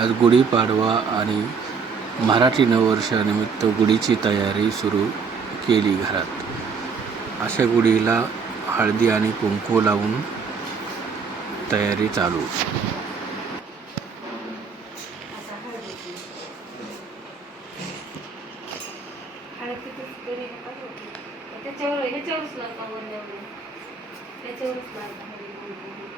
आज गुढीपाडवा आणि मराठी नववर्षानिमित्त गुढीची तयारी सुरू केली घरात. अशा गुढीला हळदी आणि कुंकू लावून तयारी चालू. त्याच्यावर ह्याच्यावरच लागतो त्याच्यावरच लागतो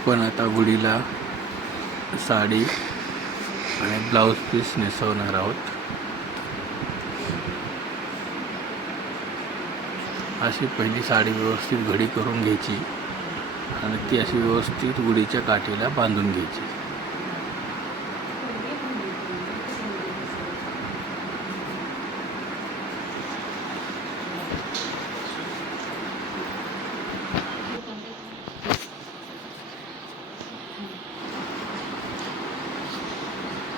आपण आता गुढीला साडी आणि ब्लाऊज पीस नेसवणार आहोत. अशी पहिली साडी व्यवस्थित घडी करून घ्यायची आणि ती अशी व्यवस्थित गुढीच्या काठीला बांधून घ्यायची.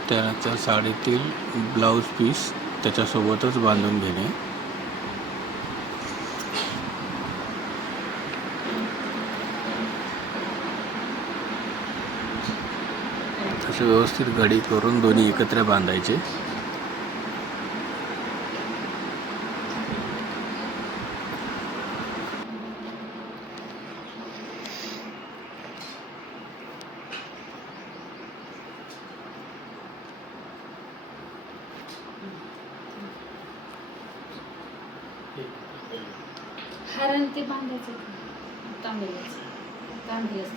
त्यानंतर साडीतील ब्लाऊज पीस त्याच्यासोबतच बांधून घेणे. तसे व्यवस्थित घडी करून दोन्ही एकत्र बांधायचे. हारण ते बांधायचं तांबेलाच तांबेलाच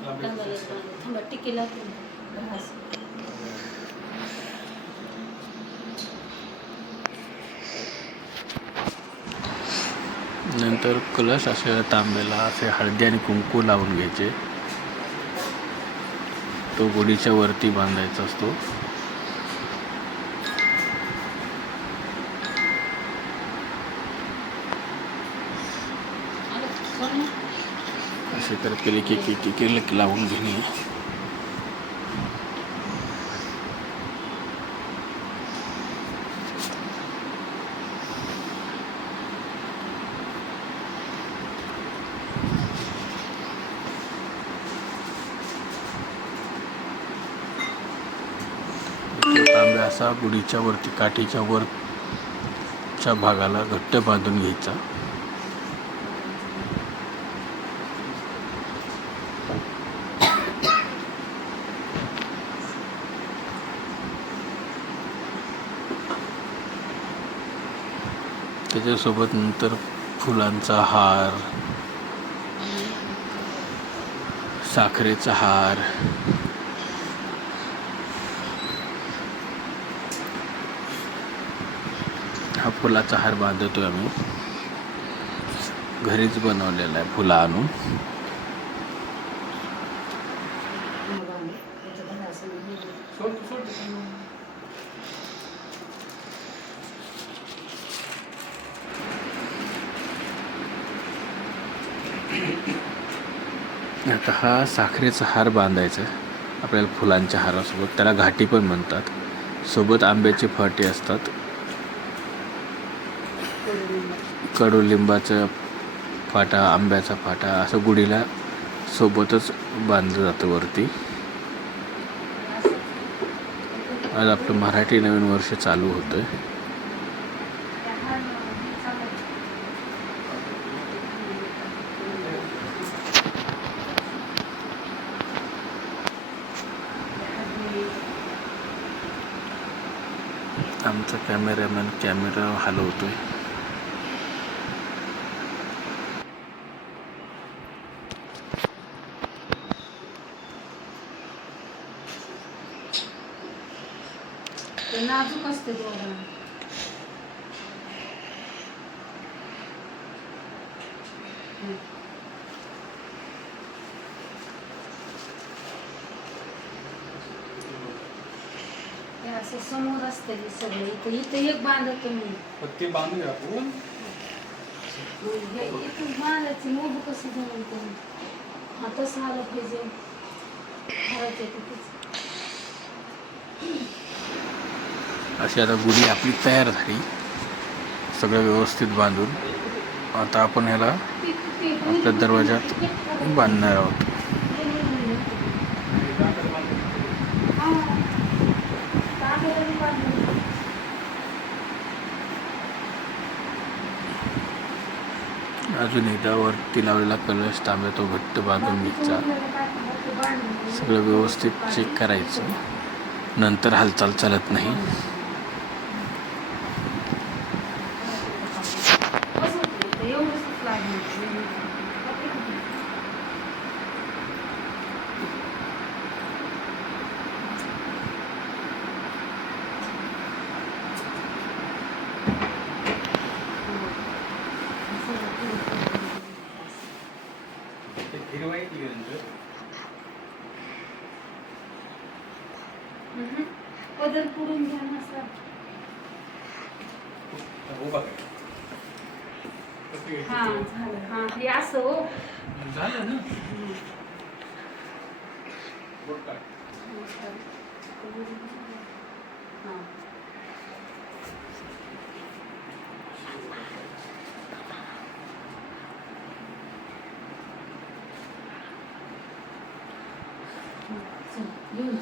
तांबेलाच बांधायचं थांबा टिकेला घास. नंतर कलश असे तांब्याला असे हळदी आणि कुंकू लावून घ्यायचे. तो गुढीच्या वरती बांधायचा असतो. असे केले की की केलं की लावून घेणे. असा गुढीच्या वरती काठीच्या वरच्या भागाला घट्ट बांधून घ्यायचा. त्याच्यासोबत नंतर फुलांचा हार साखरेचा हार. हा फुलाचा हार बांधतो आम्ही. घरीच बनवलेला आहे फुलं आणून. आता हा साखरेचा हार बांधायचा आपल्याला फुलांच्या हारासोबत त्याला घाटी पण म्हणतात. सोबत आंब्याचे फाटे असतात. कडुलिंबाचा फाटा आंब्याचा फाटा असं गुढीला सोबतच बांधलं जातं वरती. आज आपलं मराठी नवीन वर्ष चालू होतं आमचा कॅमेरामॅन कॅमेरा हलवतो आहे नाजूक असते हम्म. हे असं समोर असतं हे सगळं. इथं इथं एक बांधा तुम्ही. ते बांधून आपण. हे इथून बांधायचं मोब कसं जमल तुम्ही हा तसं आलं पाहिजे. घराच्या तिथेच अशी आता गुढी आपली तयार झाली. सगळं व्यवस्थित बांधून. आता आपण ह्याला आपल्या दरवाजात बांधणार आहोत. अजून एकदा वरती लावलेला कलश तांब्या तो घट्ट बांधून घ्यायचा. सगळं व्यवस्थित चेक करायचं. नंतर हालचाल चालत नाही. हिरवाई पदर घ्या नसला उभा हा? झालं. हा हे असं हो. झालं ना बोट काढ. हा चल घेऊन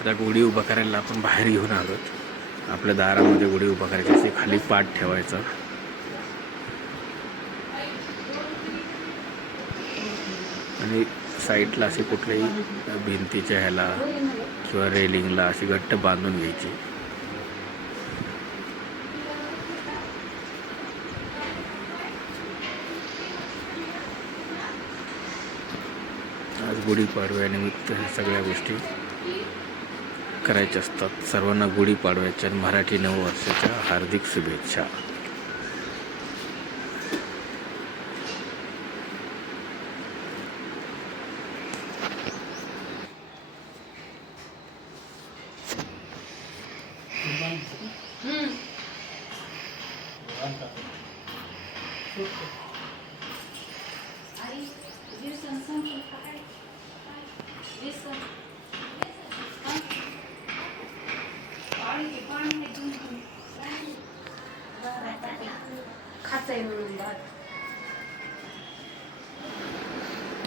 आता गुढी उभा करायला आपण बाहेर घेऊन आलो आपल्या दारामध्ये गुढी उभा करायची असते खाली पाठ ठेवायचा. आणि साईडला असे कुठल्याही भिंतीच्या ह्याला किंवा रेलिंगला अशी घट्ट बांधून घ्यायची. गुढीपाडव्यानिमित्त ह्या सगळ्या गोष्टी करायच्या असतात. सर्वांना गुढीपाडव्याच्या आणि मराठी नववर्षाच्या हार्दिक शुभेच्छा.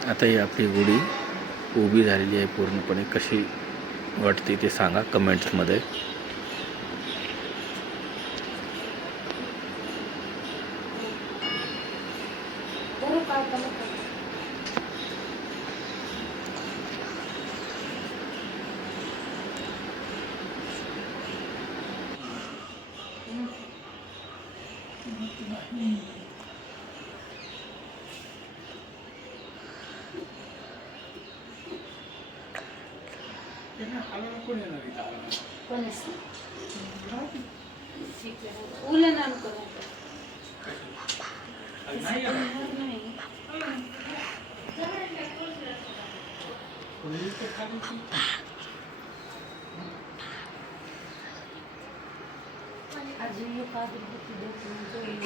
आता ही आपली गुढी उभी झालेली आहे पूर्णपणे. कशी वाटते ते सांगा कमेंट्समध्ये. बरं काय त्याला काय त्यांना हालायला कोण येणार इथं हालायला? पण असं. ठीक आहे. उलन आण करू आता. अरे नाही येणार. नाही. कोणी इथं खाली की- आजी एक अगरबत्ती देते, जोडून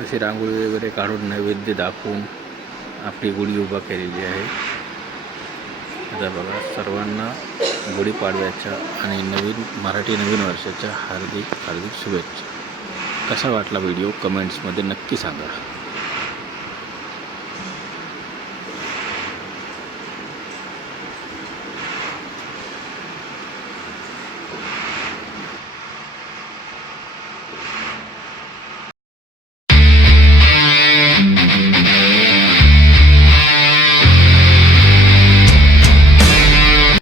अशी रांगोळी वगैरे काढून नैवेद्य दाखवून आपली गुढी उभा केलेली आहे. आता बघा सर्वांना गुढीपाडव्याच्या आणि नवीन मराठी नवीन वर्षाच्या हार्दिक हार्दिक शुभेच्छा. कसा वाटला व्हिडिओ? कमेंट्समध्ये नक्की सांगा.